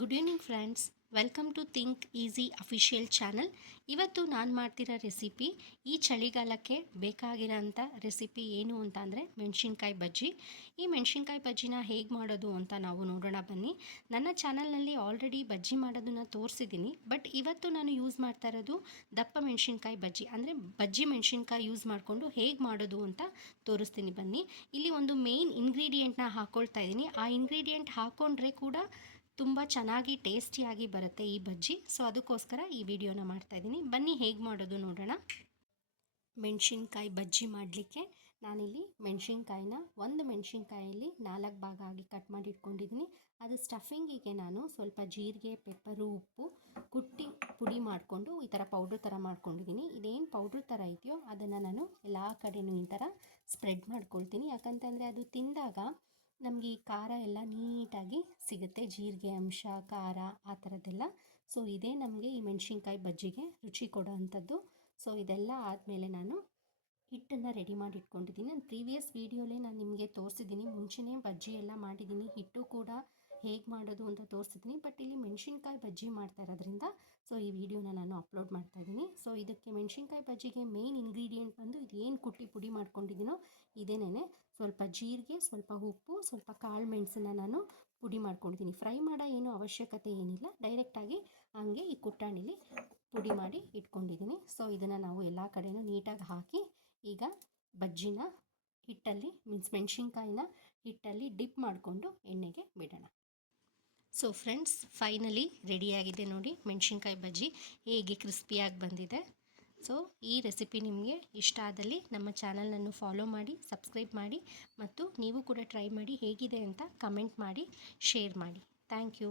Good evening friends, welcome to Think Easy official channel. ಇವತ್ತು ನಾನು ಮಾಡ್ತಿರೋ ರೆಸಿಪಿ ಈ ಚಳಿಗಾಲಕ್ಕೆ ಬೇಕಾಗಿರೋಂಥ ರೆಸಿಪಿ ಏನು ಅಂತ ಅಂದರೆ ಮೆಣಸಿನ್ಕಾಯಿ ಬಜ್ಜಿ. ಈ ಮೆಣಸಿನ್ಕಾಯಿ ಬಜ್ಜಿನ ಹೇಗೆ ಮಾಡೋದು ಅಂತ ನಾವು ನೋಡೋಣ ಬನ್ನಿ. ನನ್ನ ಚಾನಲ್ನಲ್ಲಿ ಆಲ್ರೆಡಿ ಬಜ್ಜಿ ಮಾಡೋದನ್ನು ತೋರಿಸಿದ್ದೀನಿ, ಬಟ್ ಇವತ್ತು ನಾನು ಯೂಸ್ ಮಾಡ್ತಾ ಇರೋದು ದಪ್ಪ ಮೆಣಸಿನ್ಕಾಯಿ ಬಜ್ಜಿ, ಅಂದರೆ ಬಜ್ಜಿ ಮೆಣಸಿನ್ಕಾಯಿ ಯೂಸ್ ಮಾಡಿಕೊಂಡು ಹೇಗೆ ಮಾಡೋದು ಅಂತ ತೋರಿಸ್ತೀನಿ ಬನ್ನಿ. ಇಲ್ಲಿ ಒಂದು ಮೇನ್ ಇಂಗ್ರೀಡಿಯೆಂಟ್ನ ಹಾಕ್ಕೊಳ್ತಾ ಇದ್ದೀನಿ. ಆ ಇಂಗ್ರೀಡಿಯೆಂಟ್ ಹಾಕ್ಕೊಂಡ್ರೆ ಕೂಡ ತುಂಬ ಚೆನ್ನಾಗಿ ಟೇಸ್ಟಿಯಾಗಿ ಬರುತ್ತೆ ಈ ಬಜ್ಜಿ. ಸೊ ಅದಕ್ಕೋಸ್ಕರ ಈ ವಿಡಿಯೋನ ಮಾಡ್ತಾಯಿದ್ದೀನಿ. ಬನ್ನಿ ಹೇಗೆ ಮಾಡೋದು ನೋಡೋಣ. ಮೆಣಸಿನ್ಕಾಯಿ ಬಜ್ಜಿ ಮಾಡಲಿಕ್ಕೆ ನಾನಿಲ್ಲಿ ಮೆಣಸಿನ್ಕಾಯಿನ ಒಂದು ಮೆಣಸಿನ್ಕಾಯಲ್ಲಿ 4 ಭಾಗ ಆಗಿ ಕಟ್ ಮಾಡಿ ಇಟ್ಕೊಂಡಿದ್ದೀನಿ. ಅದು ಸ್ಟಫಿಂಗಿಗೆ ನಾನು ಸ್ವಲ್ಪ ಜೀರಿಗೆ, ಪೆಪ್ಪರು, ಉಪ್ಪು ಕುಟ್ಟಿ ಪುಡಿ ಮಾಡಿಕೊಂಡು ಈ ಥರ ಪೌಡ್ರ್ ಥರ ಮಾಡ್ಕೊಂಡಿದ್ದೀನಿ. ಇದೇನು ಪೌಡ್ರ್ ಥರ ಇದೆಯೋ ಅದನ್ನು ನಾನು ಎಲ್ಲ ಕಡೆಯೂ ಈ ಥರ ಸ್ಪ್ರೆಡ್ ಮಾಡ್ಕೊಳ್ತೀನಿ. ಯಾಕಂತಂದರೆ ಅದು ತಿಂದಾಗ ನಮಗೆ ಈ ಖಾರ ಎಲ್ಲ ನೀಟಾಗಿ ಸಿಗುತ್ತೆ, ಜೀರಿಗೆ ಅಂಶ, ಖಾರ ಆ ಥರದ್ದೆಲ್ಲ. ಸೊ ಇದೇ ನಮಗೆ ಈ ಮೆಣಸಿನ್ಕಾಯಿ ಬಜ್ಜಿಗೆ ರುಚಿ ಕೊಡೋ ಅಂಥದ್ದು. ಸೊ ಇದೆಲ್ಲ ಆದಮೇಲೆ ನಾನು ಹಿಟ್ಟನ್ನು ರೆಡಿ ಮಾಡಿ ಇಟ್ಕೊಂಡಿದ್ದೀನಿ. ನಾನು ಪ್ರೀವಿಯಸ್ ವೀಡಿಯೋಲೇ ನಾನು ನಿಮಗೆ ತೋರಿಸಿದ್ದೀನಿ, ಮುಂಚೆನೇ ಬಜ್ಜಿ ಎಲ್ಲ ಮಾಡಿದ್ದೀನಿ, ಹಿಟ್ಟು ಕೂಡ ಹೇಗೆ ಮಾಡೋದು ಅಂತ ತೋರಿಸಿದ್ದೀನಿ. ಬಟ್ ಇಲ್ಲಿ ಮೆಣಸಿನ್ಕಾಯಿ ಬಜ್ಜಿ ಮಾಡ್ತಾ ಇರೋದ್ರಿಂದ ಸೊ ಈ ವಿಡಿಯೋನ ನಾನು ಅಪ್ಲೋಡ್ ಮಾಡ್ತಾ ಇದ್ದೀನಿ. ಸೊ ಇದಕ್ಕೆ ಮೆಣಸಿನ್ಕಾಯಿ ಬಜ್ಜಿಗೆ ಮೇನ್ ಇಂಗ್ರೀಡಿಯೆಂಟ್ ಬಂದು ಇದು ಏನು ಕುಟ್ಟಿ ಪುಡಿ ಮಾಡ್ಕೊಂಡಿದ್ದೀನೋ ಇದೇನೇ. ಸ್ವಲ್ಪ ಜೀರಿಗೆ, ಸ್ವಲ್ಪ ಉಪ್ಪು, ಸ್ವಲ್ಪ ಕಾಳು ಮೆಣಸನ್ನು ನಾನು ಪುಡಿ ಮಾಡ್ಕೊಂಡಿದ್ದೀನಿ. ಫ್ರೈ ಮಾಡೋ ಏನೂ ಅವಶ್ಯಕತೆ ಏನಿಲ್ಲ, ಡೈರೆಕ್ಟಾಗಿ ಹಂಗೆ ಈ ಕುಟ್ಟಾಣಿಲಿ ಪುಡಿ ಮಾಡಿ ಇಟ್ಕೊಂಡಿದ್ದೀನಿ. ಸೊ ಇದನ್ನು ನಾವು ಎಲ್ಲ ಕಡೆಯೂ ನೀಟಾಗಿ ಹಾಕಿ ಈಗ ಬಜ್ಜಿನ ಹಿಟ್ಟಲ್ಲಿ ಮೆಣಸಿನ್ಕಾಯಿನ ಹಿಟ್ಟಲ್ಲಿ ಡಿಪ್ ಮಾಡಿಕೊಂಡು ಎಣ್ಣೆಗೆ ಬಿಡೋಣ. ಸೊ ಫ್ರೆಂಡ್ಸ್, ಫೈನಲಿ ರೆಡಿಯಾಗಿದೆ ನೋಡಿ, ಮೆಣಸಿನ್ಕಾಯಿ ಬಜ್ಜಿ ಹೇಗೆ ಕ್ರಿಸ್ಪಿಯಾಗಿ ಬಂದಿದೆ. ಸೊ ಈ ರೆಸಿಪಿ ನಿಮಗೆ ಇಷ್ಟ ಆದಲ್ಲಿ ನಮ್ಮ ಚಾನಲನ್ನು ಫಾಲೋ ಮಾಡಿ, ಸಬ್ಸ್ಕ್ರೈಬ್ ಮಾಡಿ ಮತ್ತು ನೀವು ಕೂಡ ಟ್ರೈ ಮಾಡಿ ಹೇಗಿದೆ ಅಂತ ಕಮೆಂಟ್ ಮಾಡಿ, ಶೇರ್ ಮಾಡಿ. Thank you.